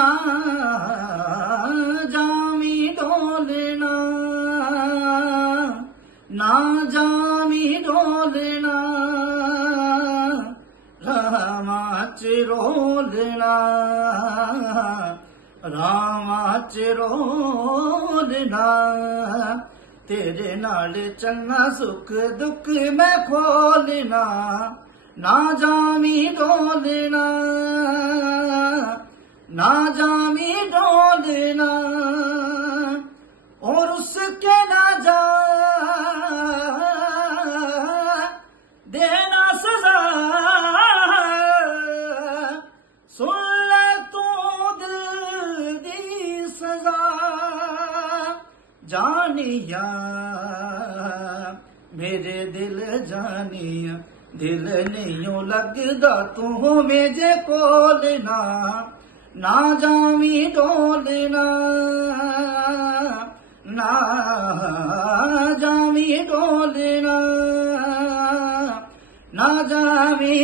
ना जामी डोलना, ना जामी डोलना, रामा च रोलना, रामा च रोलना। तेरे नाल चंगा सुख दुख मैं खोलना, ना जामी डोलना, ना जामी डोलना। और उसके ना जा देना सजा, सुन ले तू दिल दी सजा। जानिया मेरे दिल जानिया, दिल नहीं लगदा तू मेरे कोल ना, ना जामी डोलना, ना जामी डोलना, ना जामी